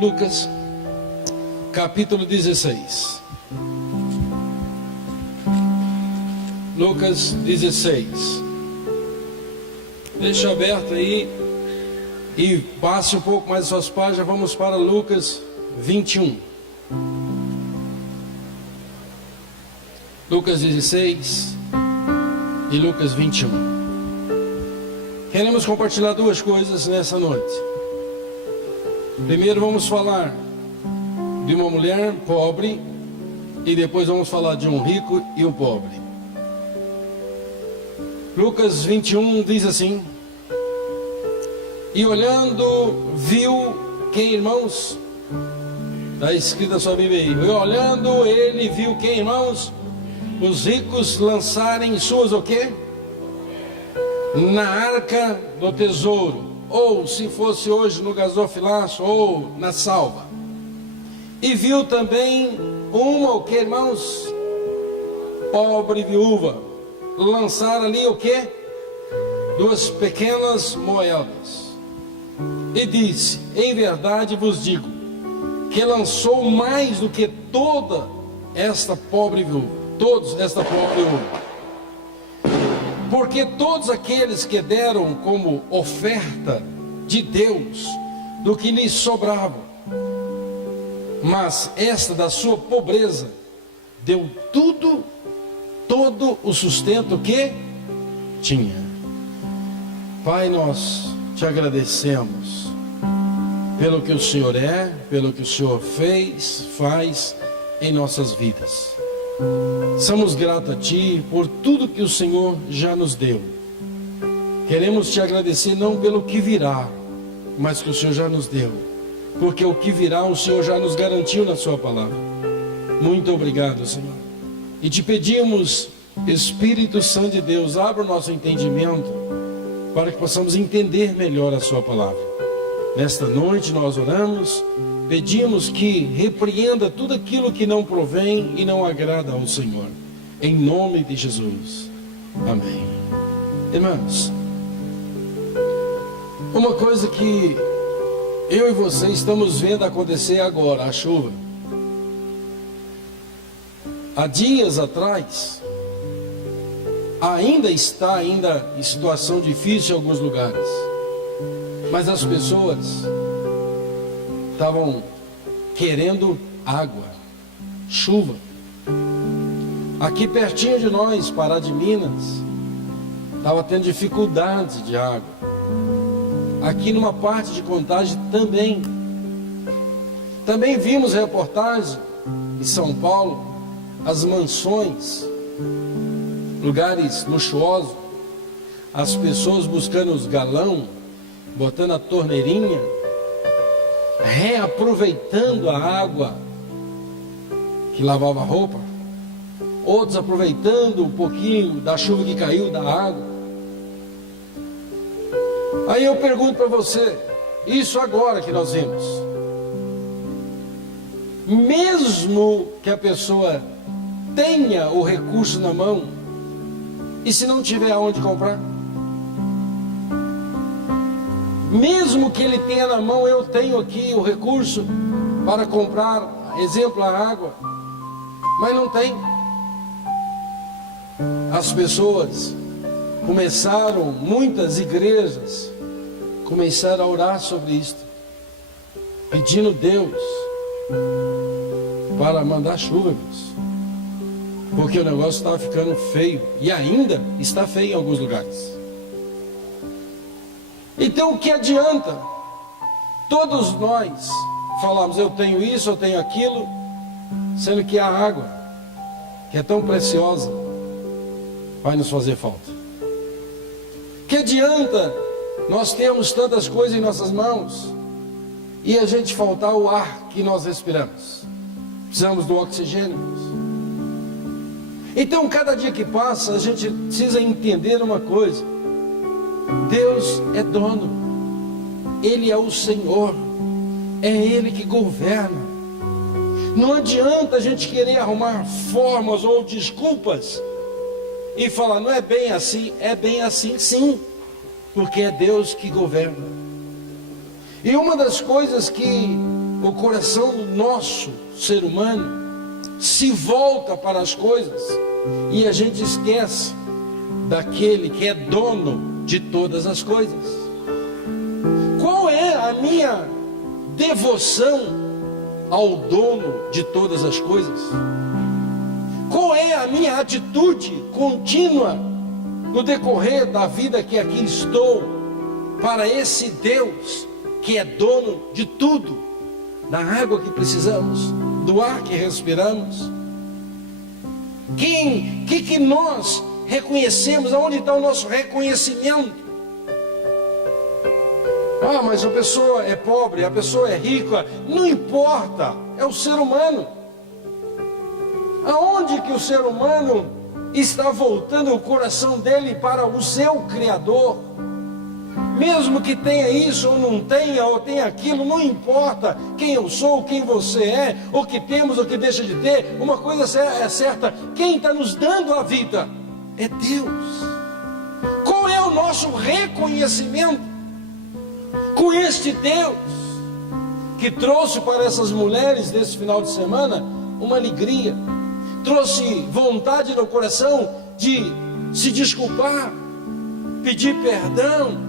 Lucas, capítulo 16. Lucas 16. Deixa aberto aí e passe um pouco mais as suas páginas. Vamos para Lucas 21. Lucas 16 e Lucas 21. Queremos compartilhar duas coisas nessa noite. Primeiro vamos falar de uma mulher pobre e depois vamos falar de um rico e um pobre. Lucas 21 diz assim: e olhando viu quem, irmãos? Está escrito na sua Bíblia aí. E olhando ele viu quem, irmãos? Os ricos lançarem suas o quê? Na arca do tesouro, ou se fosse hoje no gasofilaço, ou na salva. E viu também uma, o que, irmãos? Pobre viúva, lançar ali o que? Duas pequenas moedas. E disse: em verdade vos digo, que lançou mais do que toda esta pobre viúva. Todos esta pobre viúva. Porque todos aqueles que deram como oferta de Deus do que lhes sobrava, mas esta da sua pobreza deu tudo, todo o sustento que tinha. Pai, nós te agradecemos pelo que o Senhor é, pelo que o Senhor fez, faz em nossas vidas. Somos gratos a Ti por tudo que o Senhor já nos deu. Queremos Te agradecer não pelo que virá, mas que o Senhor já nos deu, porque o que virá o Senhor já nos garantiu na Sua palavra. Muito obrigado, Senhor. E Te pedimos, Espírito Santo de Deus, abra o nosso entendimento para que possamos entender melhor a Sua palavra. Nesta noite nós oramos, pedimos que repreenda tudo aquilo que não provém e não agrada ao Senhor, em nome de Jesus, amém. Irmãos, uma coisa que eu e você estamos vendo acontecer agora, a chuva. Há dias atrás, ainda está em situação difícil em alguns lugares, mas as pessoas estavam querendo água, chuva. Aqui pertinho de nós, Pará de Minas, estava tendo dificuldade de água. Aqui numa parte de Contagem também. Também vimos reportagem em São Paulo, as mansões, lugares luxuosos, as pessoas buscando os galão, botando a torneirinha, reaproveitando a água que lavava a roupa, outros aproveitando um pouquinho da chuva que caiu da água. Aí eu pergunto para você, isso agora que nós vimos, mesmo que a pessoa tenha o recurso na mão, e se não tiver aonde comprar? Mesmo que ele tenha na mão, eu tenho aqui o recurso para comprar, exemplo, a água, mas não tem. As pessoas começaram, muitas igrejas começaram a orar sobre isto, pedindo Deus para mandar chuva, Deus, porque o negócio estava ficando feio, e ainda está feio em alguns lugares. Então o que adianta todos nós falarmos, eu tenho isso, eu tenho aquilo, sendo que a água, que é tão preciosa, vai nos fazer falta? Que adianta nós termos tantas coisas em nossas mãos e a gente faltar o ar que nós respiramos? Precisamos do oxigênio. Então cada dia que passa a gente precisa entender uma coisa: Deus é dono, Ele é o Senhor, é Ele que governa. Não adianta a gente querer arrumar formas ou desculpas e falar, não é bem assim. É bem assim sim, porque é Deus que governa. E uma das coisas que o coração do nosso ser humano se volta para as coisas e a gente esquece daquele que é dono de todas as coisas. Qual é a minha devoção ao dono de todas as coisas? Qual é a minha atitude contínua no decorrer da vida que aqui estou para esse Deus que é dono de tudo, da água que precisamos, do ar que respiramos? Que nós reconhecemos? Aonde está o nosso reconhecimento? Ah, mas a pessoa é pobre, a pessoa é rica, não importa, é o ser humano. Aonde que o ser humano está voltando o coração dele para o seu Criador? Mesmo que tenha isso ou não tenha, ou tenha aquilo, não importa quem eu sou, quem você é, o que temos, o que deixa de ter. Uma coisa é certa: quem está nos dando a vida é Deus. Qual é o nosso reconhecimento com este Deus que trouxe para essas mulheres desse final de semana uma alegria, trouxe vontade no coração de se desculpar, pedir perdão,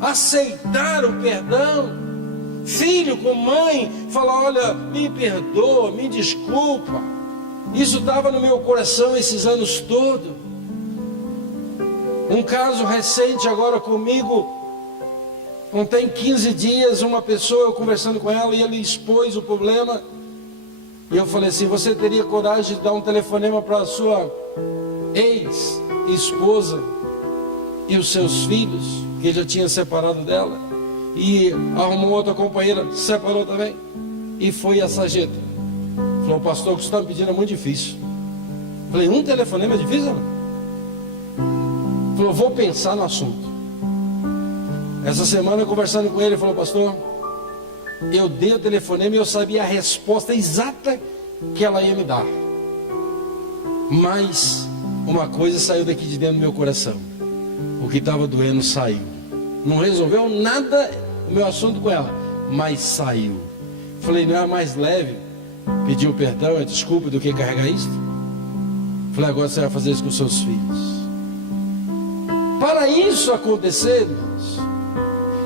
aceitar o perdão? Filho com mãe, falar: olha, me perdoa, me desculpa. Isso estava no meu coração esses anos todos. Um caso recente agora comigo, não tem 15 dias, uma pessoa, eu conversando com ela, e ele expôs o problema, e eu falei assim: você teria coragem de dar um telefonema para a sua ex-esposa e os seus filhos, que já tinha separado dela, e arrumou outra companheira, separou também, e foi a sarjeta? Falou: pastor, o que você está me pedindo é muito difícil. Falei: um telefonema é difícil? Não? Falou: vou pensar no assunto. Essa semana, conversando com ele, ele falou: pastor, eu dei o telefonema e eu sabia a resposta exata que ela ia me dar, mas uma coisa saiu daqui de dentro do meu coração. O que estava doendo saiu. Não resolveu nada o meu assunto com ela, mas saiu. Falei: não é mais leve pedir o perdão, a desculpa, do que carregar isso? Falei: agora você vai fazer isso com seus filhos. Para isso acontecer, irmãos,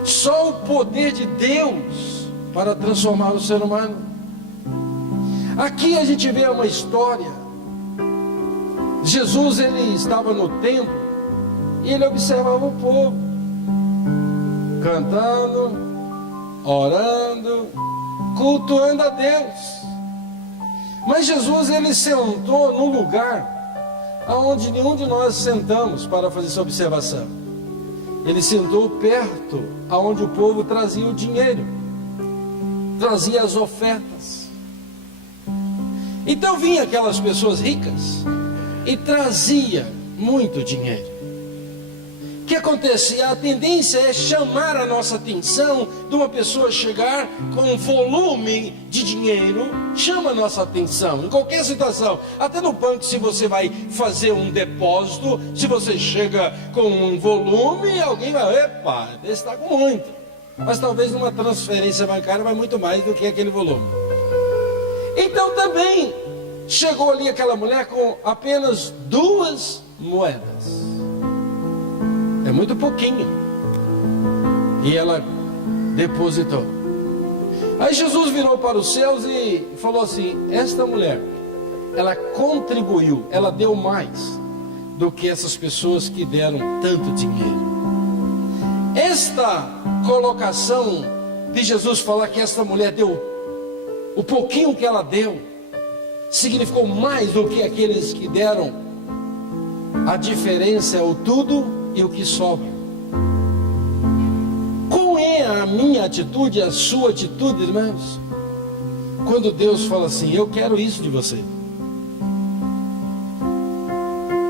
só o poder de Deus para transformar o ser humano. Aqui a gente vê uma história. Jesus, ele estava no templo e ele observava o povo cantando, orando, cultuando a Deus. Mas Jesus, ele sentou num lugar aonde nenhum de nós sentamos para fazer essa observação. Ele sentou perto aonde o povo trazia o dinheiro, trazia as ofertas. Então vinha aquelas pessoas ricas e trazia muito dinheiro. O que acontecia? A tendência é chamar a nossa atenção. De uma pessoa chegar com um volume de dinheiro, chama a nossa atenção em qualquer situação. Até no banco, se você vai fazer um depósito, se você chega com um volume, alguém vai: epa, esse está com muito. Mas talvez numa transferência bancária vai muito mais do que aquele volume. Então também chegou ali aquela mulher com apenas 2 moedas. É muito pouquinho. E ela depositou. Aí Jesus virou para os céus e falou assim: esta mulher, ela contribuiu, ela deu mais do que essas pessoas que deram tanto dinheiro. Esta colocação de Jesus falar que esta mulher deu o pouquinho que ela deu, significou mais do que aqueles que deram. A diferença é o tudo e o que sobra. Qual é a minha atitude, a sua atitude, irmãos? Quando Deus fala assim: eu quero isso de você.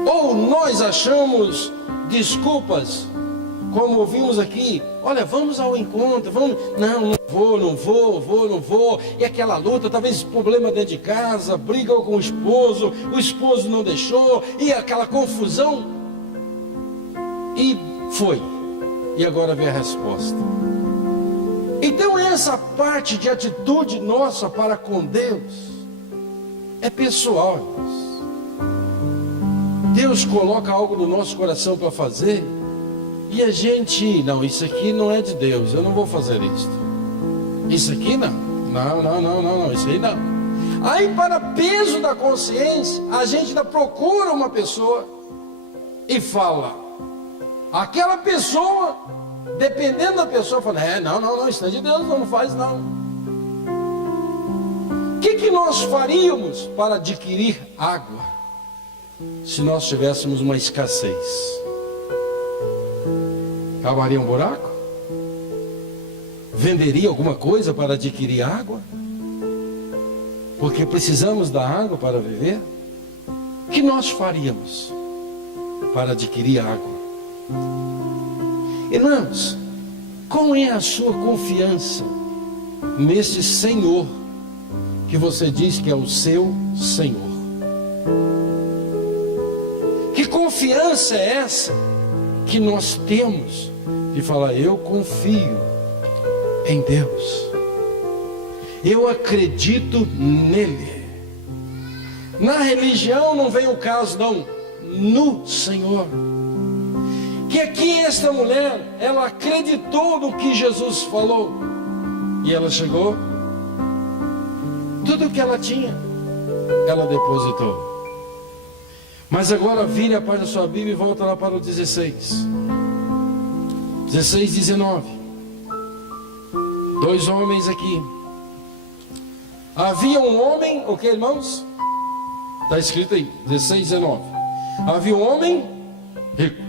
Ou nós achamos desculpas, como ouvimos aqui: olha, vamos ao encontro, vamos. Não vou. E aquela luta, talvez problema dentro de casa, briga com o esposo não deixou, e aquela confusão. E foi. E agora vem a resposta. Então essa parte de atitude nossa para com Deus é pessoal, irmãos. Deus coloca algo no nosso coração para fazer, e a gente, não, isso aqui não é de Deus, eu não vou fazer isso. Isso aqui não, isso aí não. Aí, para peso da consciência, a gente ainda procura uma pessoa e fala. Aquela pessoa, dependendo da pessoa, fala, não, isso não é de Deus, não faz não. O que nós faríamos para adquirir água, se nós tivéssemos uma escassez? Cavaria um buraco? Venderia alguma coisa para adquirir água? Porque precisamos da água para viver? O que nós faríamos para adquirir água? Irmãos, qual é a sua confiança neste Senhor que você diz que é o seu Senhor? Que confiança é essa que nós temos de falar, eu confio em Deus, eu acredito nele? Na religião não vem o caso não, no Senhor. Que aqui esta mulher, ela acreditou no que Jesus falou, e ela chegou, tudo que ela tinha, ela depositou. Mas agora vire a página da sua Bíblia e volta lá para o 16, 19. Dois homens aqui. Havia um homem, o que, irmãos? Está escrito aí, 16, 19. Havia um homem rico,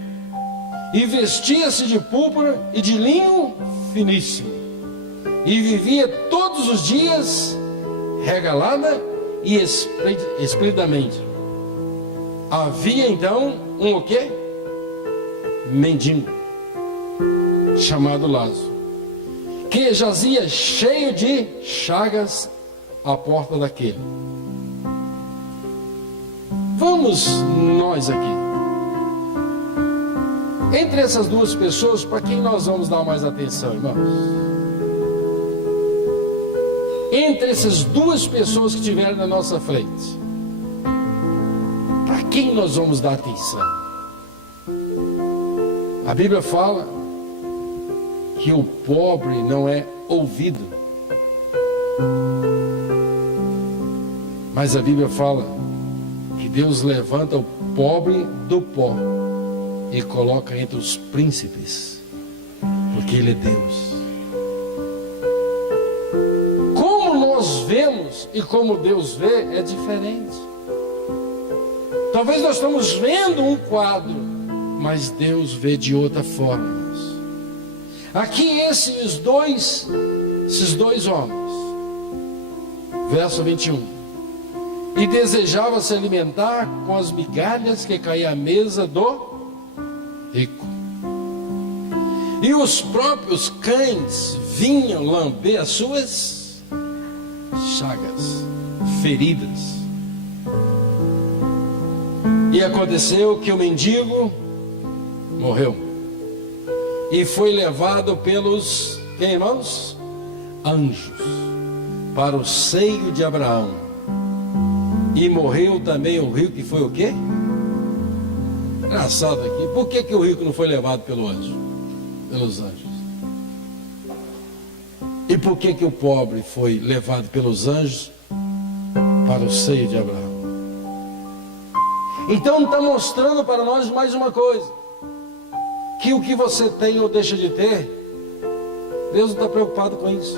e vestia-se de púrpura e de linho finíssimo, e vivia todos os dias regalada e esplendidamente. Havia então um o quê? Mendigo, chamado Lázaro, que jazia cheio de chagas à porta daquele. Vamos nós aqui. Entre essas duas pessoas, para quem nós vamos dar mais atenção, irmãos? Entre essas duas pessoas que estiveram na nossa frente, para quem nós vamos dar atenção? A Bíblia fala que o pobre não é ouvido, mas a Bíblia fala que Deus levanta o pobre do pó e coloca entre os príncipes, porque Ele é Deus. Como nós vemos e como Deus vê é diferente. Talvez nós estamos vendo um quadro, mas Deus vê de outra forma, irmãos. Aqui esses dois homens, verso 21, e desejava se alimentar com as migalhas que caíam à mesa do rico, e os próprios cães vinham lamber as suas chagas, feridas. E aconteceu que o mendigo morreu e foi levado pelos, quem, irmãos? Anjos, para o seio de Abraão. E morreu também o rico, que foi o quê? Engraçado aqui. Por que o rico não foi levado pelo anjo? Pelos anjos. E por que o pobre foi levado pelos anjos para o seio de Abraão? Então está mostrando para nós mais uma coisa, que o que você tem ou deixa de ter, Deus não está preocupado com isso.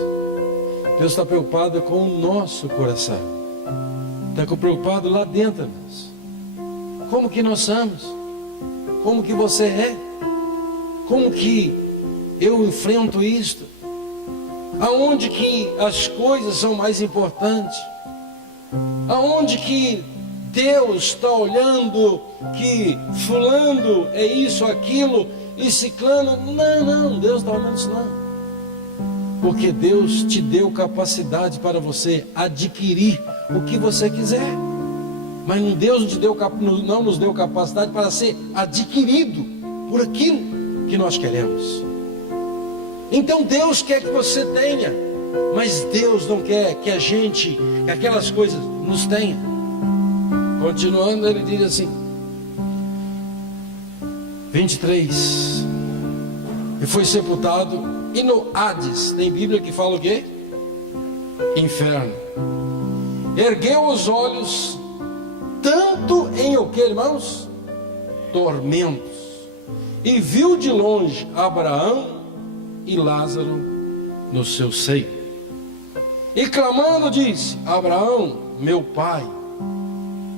Deus está preocupado com o nosso coração, está preocupado lá dentro, irmãos. Como que nós somos? Como que você é? Como que eu enfrento isto? Aonde que as coisas são mais importantes? Aonde que Deus está olhando que fulano é isso, aquilo, e ciclano? Não, Deus não está olhando isso não. Porque Deus te deu capacidade para você adquirir o que você quiser. Mas Deus não nos deu capacidade para ser adquirido por aquilo que nós queremos. Então Deus quer que você tenha, mas Deus não quer que a gente, que aquelas coisas nos tenha. Continuando, ele diz assim, 23, e foi sepultado, e no Hades, tem Bíblia que fala o quê? Inferno. Ergueu os olhos, tanto em o que, irmãos? Tormentos. E viu de longe Abraão e Lázaro no seu seio. E clamando disse, Abraão, meu pai,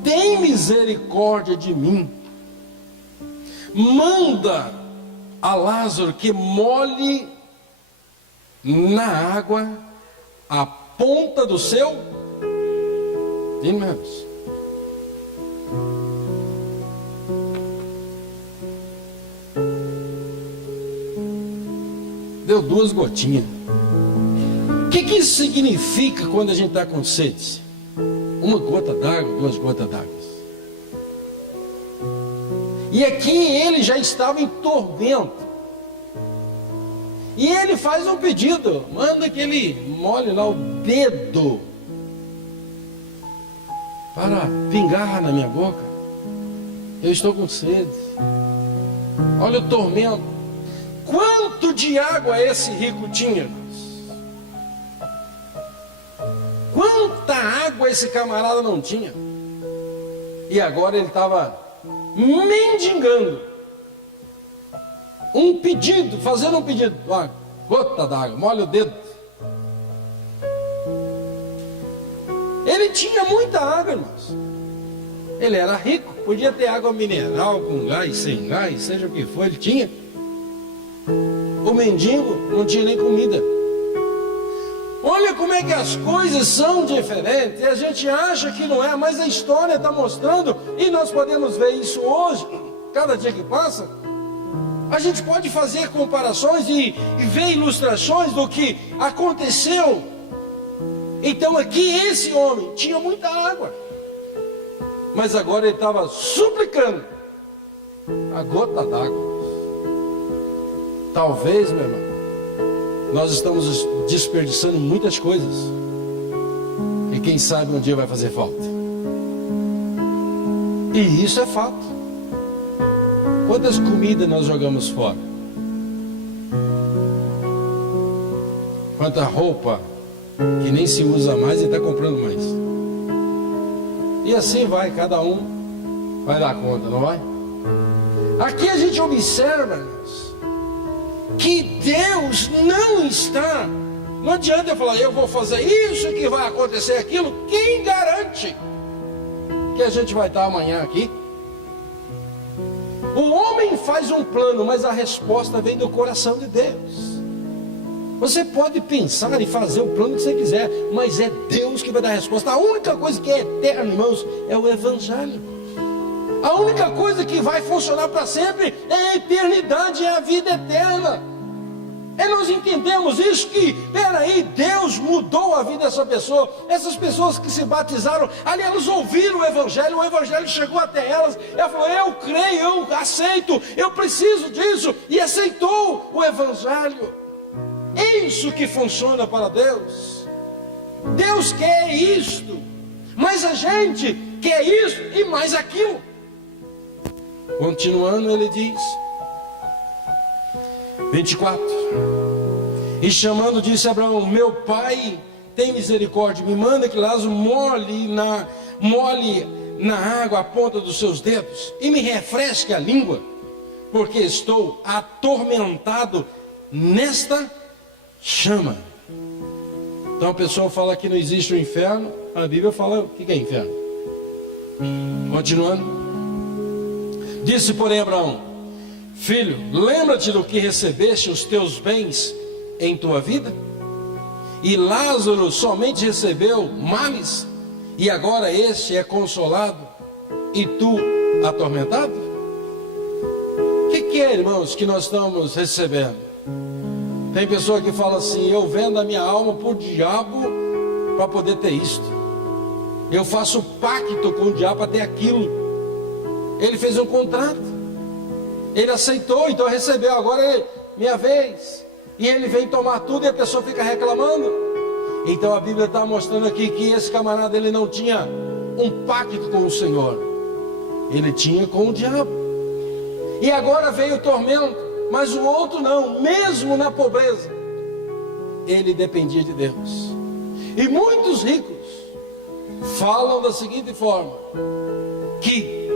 tem misericórdia de mim. Manda a Lázaro que molhe na água a ponta do seu, irmãos. Deu 2 gotinhas. O que isso significa quando a gente está com sede? 1 gota d'água, 2 gotas d'água. E aqui ele já estava em tormento. E ele faz um pedido, manda que ele molhe lá o dedo para pingar na minha boca. Eu estou com sede. Olha o tormento. Quanto de água esse rico tinha, irmãos? Quanta água esse camarada não tinha? E agora ele estava mendigando. Um pedido, fazendo um pedido. Uma gota d'água, molha o dedo. Ele tinha muita água, irmãos. Ele era rico, podia ter água mineral, com gás, sem gás, seja o que for, ele tinha. O mendigo não tinha nem comida. Olha como é que as coisas são diferentes. E a gente acha que não é, mas a história está mostrando, e nós podemos ver isso hoje, cada dia que passa. A gente pode fazer comparações e ver ilustrações do que aconteceu. Então aqui esse homem tinha muita água, mas agora ele estava suplicando a gota d'água. Talvez, meu irmão, nós estamos desperdiçando muitas coisas, e quem sabe um dia vai fazer falta. E isso é fato. Quantas comidas nós jogamos fora? Quanta roupa que nem se usa mais e está comprando mais. E assim vai, cada um vai dar conta, não vai? Aqui a gente observa, irmãos, que Deus não está. Não adianta eu falar, eu vou fazer isso, que vai acontecer aquilo. Quem garante que a gente vai estar amanhã aqui? O homem faz um plano, mas a resposta vem do coração de Deus. Você pode pensar e fazer o plano que você quiser, mas é Deus que vai dar a resposta. A única coisa que é eterna, irmãos, é o Evangelho. A única coisa que vai funcionar para sempre é a eternidade, é a vida eterna. É nós entendemos isso, que, peraí, Deus mudou a vida dessa pessoa. Essas pessoas que se batizaram, ali elas ouviram o Evangelho chegou até elas. Ela falou, eu creio, eu aceito, eu preciso disso. E aceitou o Evangelho. É isso que funciona para Deus. Deus quer isto, mas a gente quer isso e mais aquilo. Continuando, ele diz, 24, e chamando disse Abraão, meu pai tem misericórdia, me manda que Lázaro molhe na água a ponta dos seus dedos e me refresque a língua, porque estou atormentado nesta chama. Então a pessoa fala que não existe o inferno, a Bíblia fala o que é inferno. Continuando, disse porém Abraão, filho, lembra-te do que recebeste os teus bens em tua vida, e Lázaro somente recebeu males, e agora este é consolado, e tu atormentado? O que é, irmãos, que nós estamos recebendo? Tem pessoa que fala assim, eu vendo a minha alma por diabo para poder ter isto, eu faço pacto com o diabo para ter aquilo. Ele fez um contrato, ele aceitou, então recebeu, agora é minha vez. e ele vem tomar tudo e a pessoa fica reclamando. Então a Bíblia está mostrando aqui que esse camarada, ele não tinha um pacto com o Senhor, ele tinha com o diabo. E agora veio o tormento, mas o outro não, mesmo na pobreza, ele dependia de Deus. E muitos ricos falam da seguinte forma, que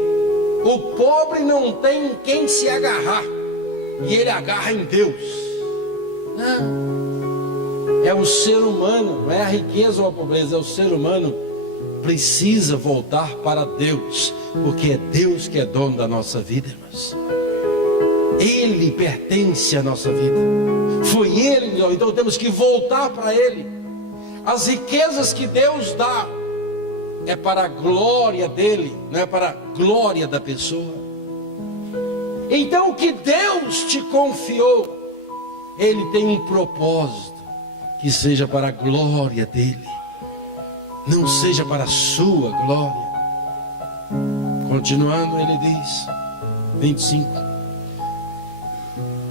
o pobre não tem em quem se agarrar, e ele agarra em Deus. É o ser humano, não é a riqueza ou a pobreza, é o ser humano precisa voltar para Deus, porque é Deus que é dono da nossa vida, irmãos. Ele pertence à nossa vida, foi Ele, então temos que voltar para Ele. As riquezas que Deus dá é para a glória dEle, não é para a glória da pessoa. Então o que Deus te confiou, Ele tem um propósito, que seja para a glória dEle, não seja para a sua glória. Continuando, ele diz, 25,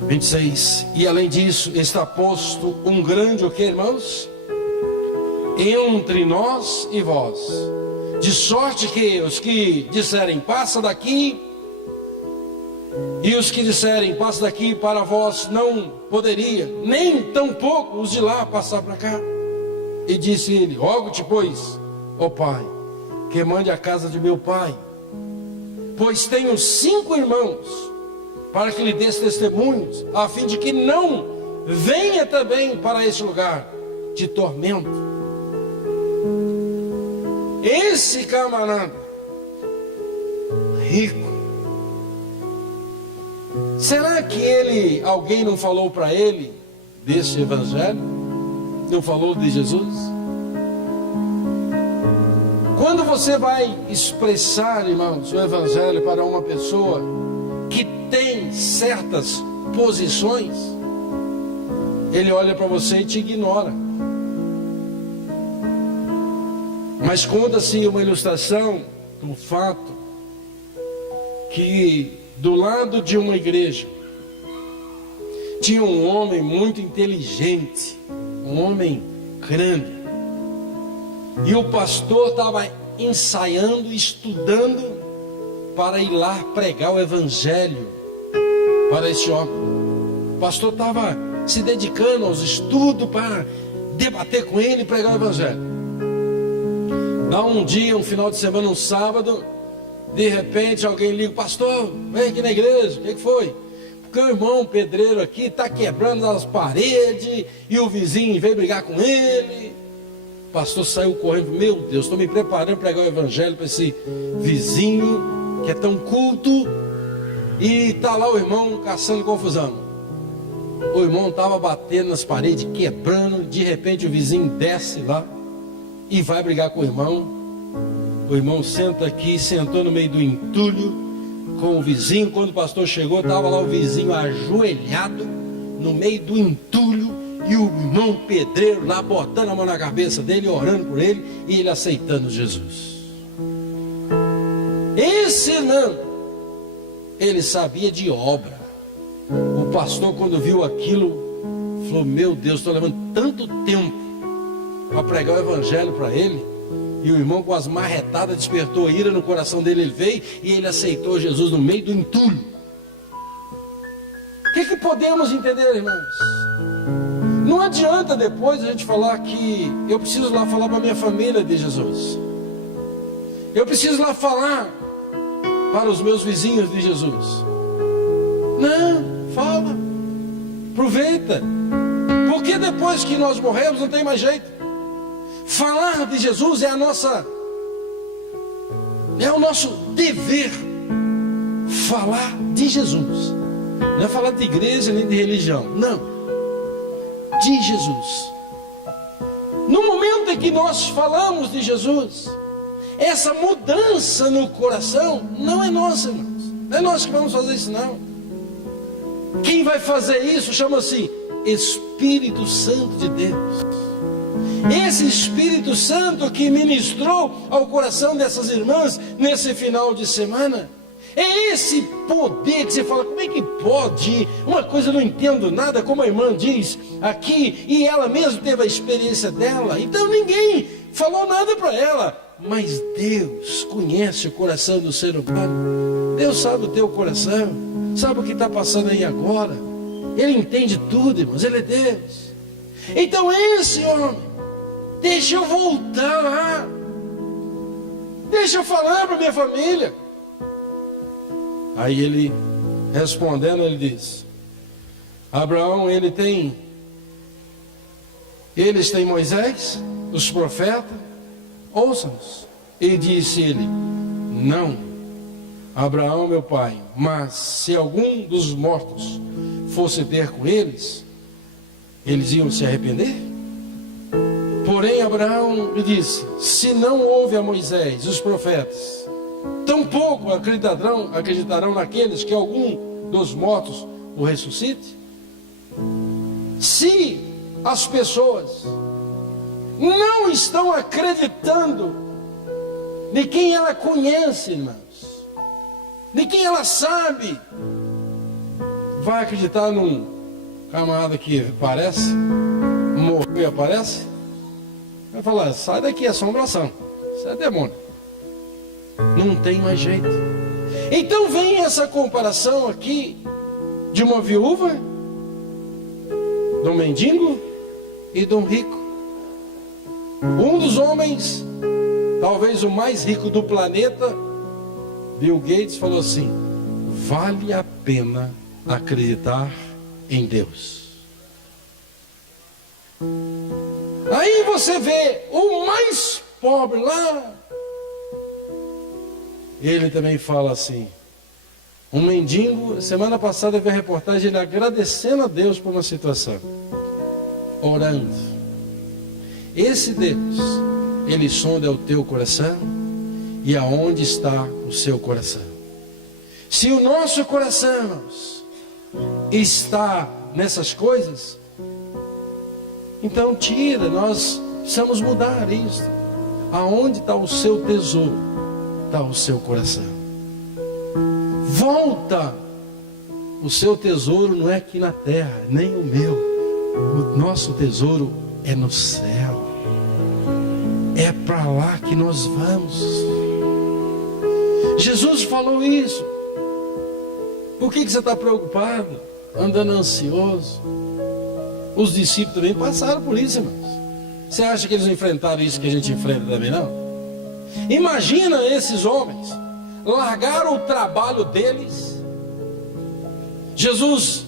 26, e além disso está posto um grande, o que, irmãos? Entre nós e vós, de sorte que os que disserem passa daqui, e os que disserem passa daqui, para vós não poderia, nem tampouco os de lá passar para cá. E disse ele, rogo-te pois, ó Pai, que mande a casa de meu pai, pois tenho 5 irmãos, para que lhe dês testemunhos, a fim de que não venha também para este lugar de tormento. Esse camarada rico, será que alguém não falou para ele desse evangelho? Não falou de Jesus? Quando você vai expressar, irmãos, o evangelho para uma pessoa que tem certas posições, ele olha para você e te ignora. Mas conta-se uma ilustração do fato que do lado de uma igreja tinha um homem muito inteligente, um homem grande, e o pastor estava ensaiando, estudando para ir lá pregar o evangelho para este homem. O pastor estava se dedicando aos estudos para debater com ele e pregar o evangelho. Dá um dia, um final de semana, um sábado, de repente alguém liga, pastor, vem aqui na igreja, o que foi? Porque o irmão pedreiro aqui está quebrando as paredes, e o vizinho veio brigar com ele. O pastor saiu correndo, meu Deus, estou me preparando para pregar o evangelho para esse vizinho que é tão culto, e está lá o irmão caçando confusão. O irmão estava batendo nas paredes, quebrando, de repente o vizinho desce lá e vai brigar com o irmão. O irmão senta aqui, sentou no meio do entulho com o vizinho. Quando o pastor chegou, estava lá o vizinho ajoelhado no meio do entulho, e o irmão pedreiro lá botando a mão na cabeça dele, orando por ele, e ele aceitando Jesus. Esse irmão, ele sabia de obra. O pastor, quando viu aquilo, falou, meu Deus, estou levando tanto tempo para pregar o evangelho para ele. E o irmão, com as marretadas, despertou a ira no coração dele. Ele veio e ele aceitou Jesus no meio do entulho. O que podemos entender, irmãos? Não adianta depois a gente falar que eu preciso lá falar para a minha família de Jesus, eu preciso lá falar para os meus vizinhos de Jesus. Não, fala, aproveita, porque depois que nós morremos não tem mais jeito. Falar de Jesus é o nosso dever. Falar de Jesus, não é falar de igreja nem de religião, não, de Jesus. No momento em que nós falamos de Jesus, essa mudança no coração não é nossa, irmãos. Não é nós que vamos fazer isso, não. Quem vai fazer isso chama-se Espírito Santo de Deus. Esse Espírito Santo que ministrou ao coração dessas irmãs nesse final de semana, É esse poder que você fala, como é que pode? Uma coisa eu não entendo nada, como a irmã diz aqui, e ela mesma teve a experiência dela, então ninguém falou nada para ela, mas Deus conhece o coração do ser humano. Deus sabe o teu coração, sabe o que está passando aí agora. Ele entende tudo, irmãos, Ele é Deus. Então esse homem, deixa eu voltar lá, deixa eu falar para minha família. Aí ele, respondendo, ele diz: Abraão, eles têm Moisés, os profetas, ouçam-nos. E disse ele: não, Abraão, meu pai, mas se algum dos mortos fosse ter com eles, eles iam se arrepender? Porém Abraão lhe disse: se não houve a Moisés, os profetas, tampouco acreditarão naqueles que algum dos mortos o ressuscite? Se as pessoas não estão acreditando de quem ela conhece, irmãos, de quem ela sabe, vai acreditar num camarada que aparece, morreu e aparece? Vai falar: sai daqui, é assombração, isso é demônio. Não tem mais jeito. Então vem essa comparação aqui de uma viúva, de um mendigo e de um rico. Um dos homens, talvez o mais rico do planeta, Bill Gates, falou assim: vale a pena acreditar em Deus. Aí você vê o mais pobre lá, ele também fala assim. Um mendigo, semana passada eu vi a reportagem, ele agradecendo a Deus por uma situação, orando. Esse Deus, Ele sonda o teu coração e aonde está o seu coração. Se o nosso coração, irmãos, está nessas coisas, então tira, nós precisamos mudar isso. Aonde está o seu tesouro, está o seu coração. Volta. O seu tesouro não é aqui na terra, nem o meu. O nosso tesouro é no céu. É para lá que nós vamos. Jesus falou isso. Por que você está preocupado? Andando ansioso? Os discípulos também passaram por isso, irmãos. Você acha que eles enfrentaram isso que a gente enfrenta também, não? Imagina esses homens largaram o trabalho deles. Jesus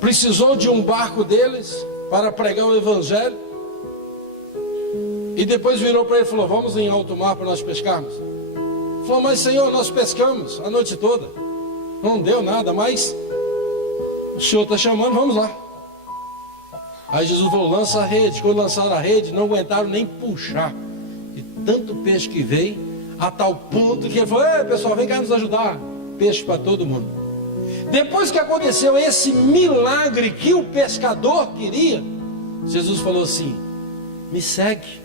precisou de um barco deles para pregar o evangelho, e depois virou para ele e falou: vamos em alto mar para nós pescarmos. Falou: mas Senhor, nós pescamos a noite toda, não deu nada, mas o Senhor está chamando, vamos lá. Aí Jesus falou: lança a rede. Quando lançaram a rede, não aguentaram nem puxar, e tanto peixe que veio, a tal ponto que ele falou: ei, pessoal, vem cá nos ajudar. Peixe para todo mundo. Depois que aconteceu esse milagre que o pescador queria, Jesus falou assim: me segue,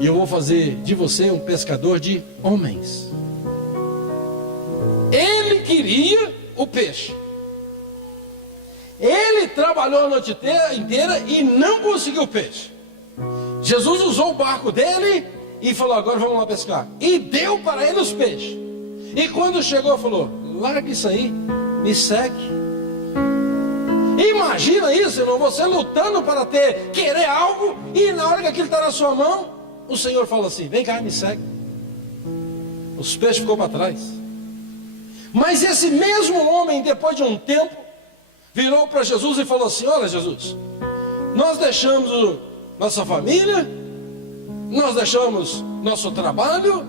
e eu vou fazer de você um pescador de homens. Ele queria o peixe. Ele trabalhou a noite inteira e não conseguiu o peixe. Jesus usou o barco dele e falou: agora vamos lá pescar. E deu para ele os peixes. E quando chegou, falou: larga isso aí, me segue. Imagina isso, irmão, você lutando para querer algo, e na hora que aquilo está na sua mão, o Senhor fala assim: vem cá, me segue. Os peixes ficou para trás. Mas esse mesmo homem, depois de um tempo, virou para Jesus e falou assim: olha, Jesus, nós deixamos nossa família, nós deixamos nosso trabalho,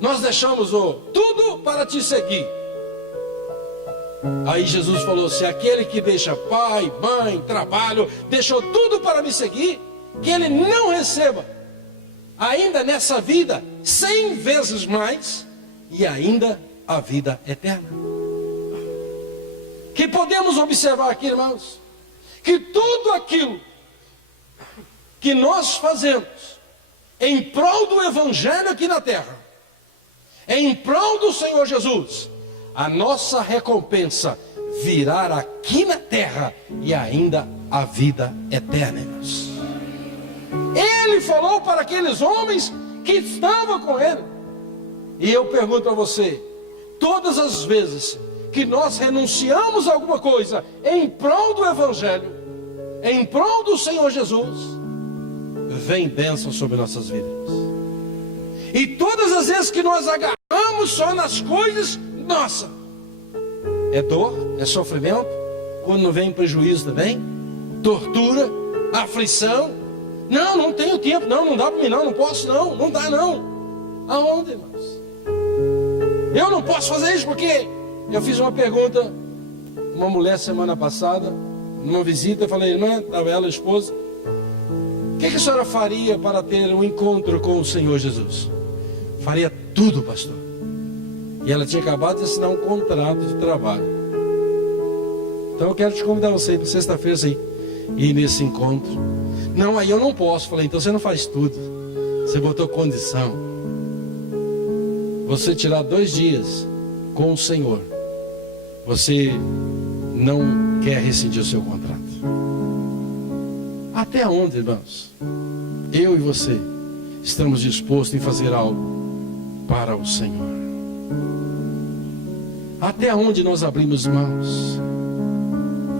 nós deixamos tudo para te seguir. Aí Jesus falou assim: aquele que deixa pai, mãe, trabalho, deixou tudo para me seguir, que ele não receba ainda nessa vida 100 vezes mais, e ainda a vida eterna. Que podemos observar aqui, irmãos, que tudo aquilo que nós fazemos em prol do evangelho aqui na terra, em prol do Senhor Jesus, a nossa recompensa virá aqui na terra e ainda a vida eterna, irmãos. Ele falou para aqueles homens que estavam com ele. E eu pergunto a você, todas as vezes que nós renunciamos a alguma coisa em prol do Evangelho, em prol do Senhor Jesus, vem bênção sobre nossas vidas. E todas as vezes que nós agarramos só nas coisas, nossa, é dor, é sofrimento, quando não vem prejuízo também, tortura, aflição. Não tenho tempo, não dá para mim, não posso, não dá, não. Aonde, irmãos? Eu não posso fazer isso porque eu fiz uma pergunta, uma mulher semana passada, numa visita, eu falei, irmã, estava ela, a esposa, o que a senhora faria para ter um encontro com o Senhor Jesus? Faria tudo, pastor. E ela tinha acabado de assinar um contrato de trabalho. Então eu quero te convidar você, na sexta-feira, assim, ir nesse encontro. Não, aí eu não posso. Falei, então você não faz tudo. Você botou condição. Você tirar 2 dias com o Senhor, você não quer rescindir o seu contrato. Até onde, irmãos, eu e você estamos dispostos em fazer algo para o Senhor? Até onde nós abrimos mãos?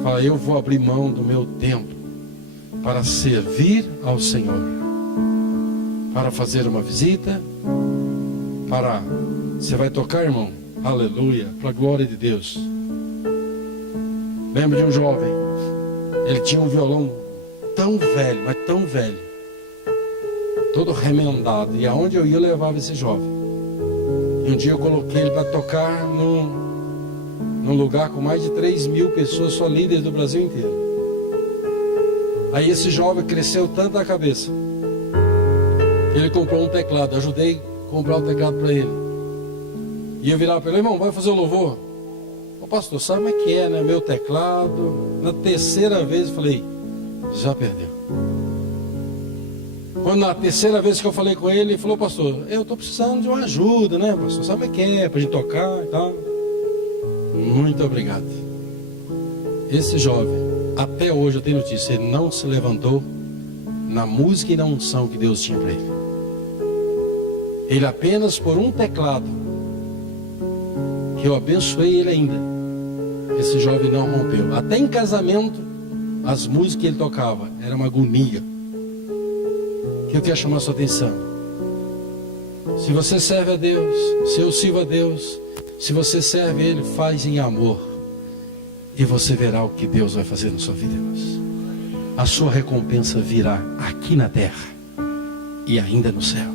Fala, eu vou abrir mão do meu tempo para servir ao Senhor, para fazer uma visita, você vai tocar, irmão, aleluia, para a glória de Deus. Lembro de um jovem, ele tinha um violão tão velho, mas tão velho, todo remendado, e aonde eu ia eu levava esse jovem. E um dia eu coloquei ele para tocar num lugar com mais de 3.000 pessoas, só líderes do Brasil inteiro. Aí esse jovem cresceu tanto a cabeça, ele comprou um teclado, ajudei a comprar o teclado para ele. E eu virava para ele, irmão, vai fazer o louvor? Ô pastor, sabe como é que é, né? Meu teclado. Na terceira vez eu falei, já perdeu. Quando na terceira vez que eu falei com ele, ele falou, pastor, eu estou precisando de uma ajuda, né, pastor? Sabe como é que é, para a gente tocar e tal. Muito obrigado. Esse jovem, até hoje eu tenho notícia, ele não se levantou na música e na unção que Deus tinha para ele. Ele apenas por um teclado, que eu abençoei ele ainda, esse jovem não rompeu. Até em casamento, as músicas que ele tocava, era uma agonia. Que eu quero chamar a sua atenção. Se você serve a Deus, se eu sirvo a Deus, se você serve Ele, faz em amor, e você verá o que Deus vai fazer na sua vida, irmãos. A sua recompensa virá aqui na terra e ainda no céu.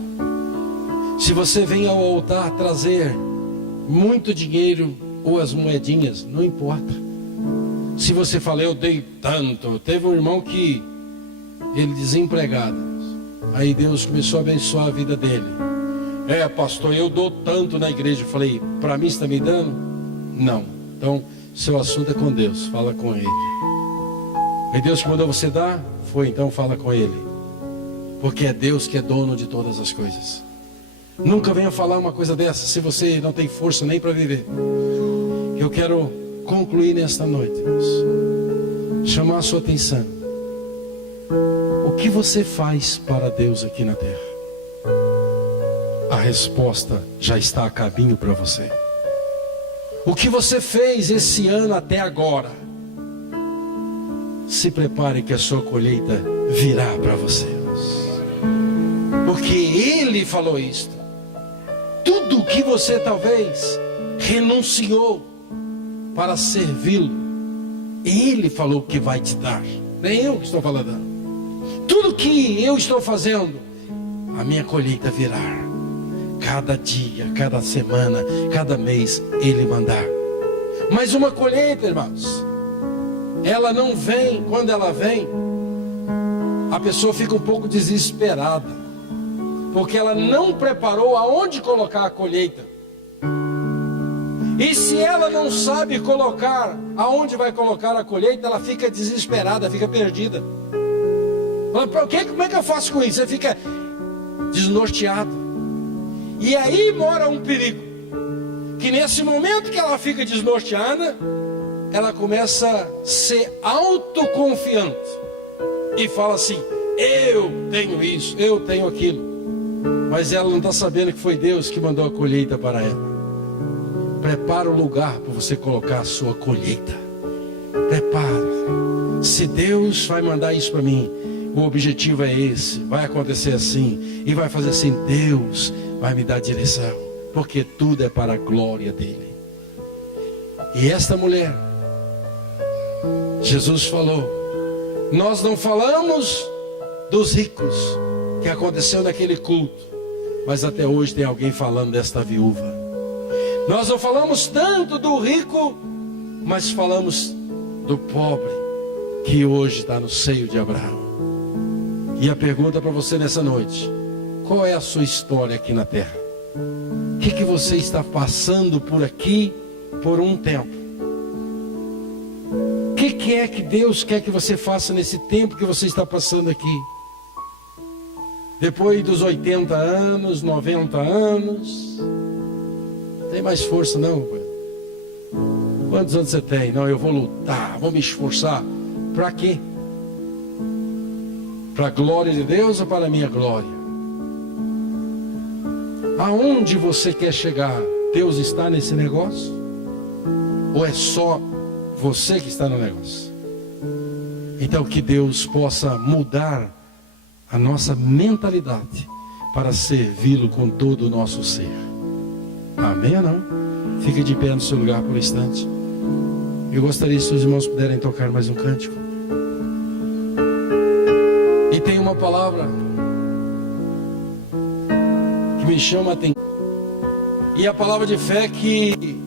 Se você vem ao altar trazer muito dinheiro ou as moedinhas, não importa. Se você fala, eu dei tanto. Teve um irmão que ele desempregado, aí Deus começou a abençoar a vida dele. Pastor, eu dou tanto na igreja. Eu falei, para mim você está me dando? Não. Então seu assunto é com Deus, fala com Ele. E Deus que mandou você dar? Foi, então fala com Ele. Porque é Deus que é dono de todas as coisas. Nunca venha falar uma coisa dessa se você não tem força nem para viver. Eu quero concluir nesta noite, irmãos, chamar a sua atenção. O que você faz para Deus aqui na terra? A resposta já está a caminho para você. O que você fez esse ano até agora? Se prepare que a sua colheita virá para você. Porque Ele falou isto. Tudo que você talvez renunciou para servi-lo, Ele falou que vai te dar. Nem eu que estou falando. Tudo que eu estou fazendo, a minha colheita virá. Cada dia, cada semana, cada mês, Ele mandar. Mas uma colheita, irmãos, ela não vem. Quando ela vem, a pessoa fica um pouco desesperada, porque ela não preparou aonde colocar a colheita. E se ela não sabe colocar aonde vai colocar a colheita, ela fica desesperada, fica perdida. Como é que eu faço com isso? Você fica desnorteado. E aí mora um perigo, que nesse momento que ela fica desnorteada, ela começa a ser autoconfiante e fala assim: eu tenho isso, eu tenho aquilo. Mas ela não está sabendo que foi Deus que mandou a colheita para ela. Prepara o lugar para você colocar a sua colheita. Prepara. Se Deus vai mandar isso para mim, o objetivo é esse, vai acontecer assim e vai fazer assim. Deus vai me dar direção, porque tudo é para a glória dele. E esta mulher, Jesus falou, nós não falamos dos ricos que aconteceu naquele culto, mas até hoje tem alguém falando desta viúva. Nós não falamos tanto do rico, mas falamos do pobre que hoje está no seio de Abraão. E a pergunta para você nessa noite: qual é a sua história aqui na terra? O que você está passando por aqui por um tempo? O que é que Deus quer que você faça nesse tempo que você está passando aqui? Depois dos 80 anos, 90 anos, não tem mais força não. Quantos anos você tem? Não, eu vou lutar, vou me esforçar. Para quê? Para a glória de Deus ou para a minha glória? Aonde você quer chegar? Deus está nesse negócio? Ou é só você que está no negócio? Então que Deus possa mudar a nossa mentalidade para servi-lo com todo o nosso ser. Amém ou não? Fique de pé no seu lugar por um instante. Eu gostaria, se os irmãos puderem tocar mais um cântico. E tem uma palavra que me chama a atenção. E a palavra de fé que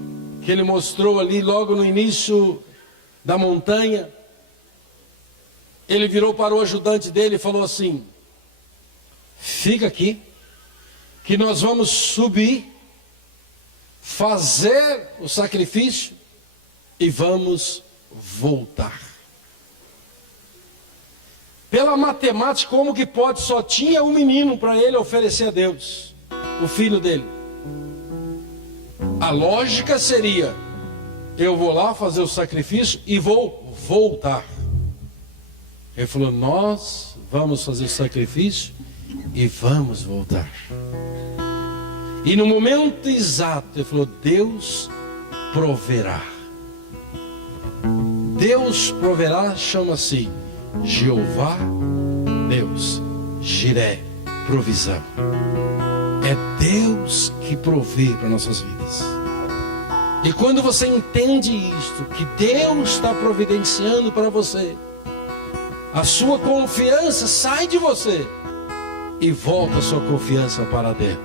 ele mostrou ali logo no início da montanha. Ele virou para o ajudante dele e falou assim: fica aqui, que nós vamos subir, fazer o sacrifício e vamos voltar. Pela matemática, como que pode? Só tinha um menino para ele oferecer a Deus, o filho dele. A lógica seria: eu vou lá fazer o sacrifício e vou voltar. Ele falou: nós vamos fazer o sacrifício e vamos voltar. E no momento exato ele falou: Deus proverá. Deus proverá chama-se Jeová Deus, Jiré, provisão. É Deus que provê para nossas vidas. E quando você entende isto, que Deus está providenciando para você, a sua confiança sai de você e volta a sua confiança para Deus.